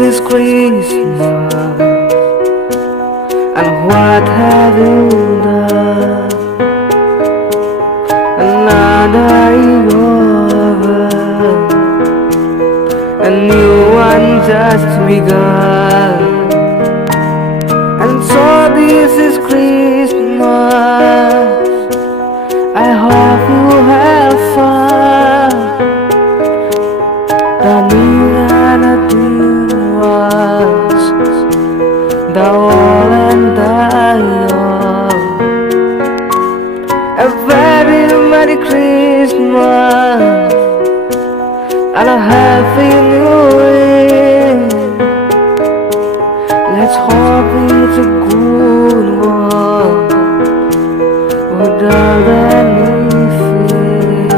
is Christmas, and what have you done? Another year over, a new one just begun. And so this is Christmas, I hope you have fun. The new and the dear ones, the old and the young. A very Merry Christmas and a Happy New Year. Let's hope it's a good one without any fear.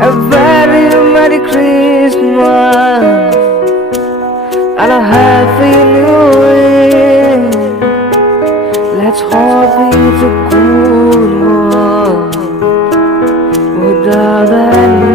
A very Merry Christmas and a Happy New Year. Let's hope it's a good one without any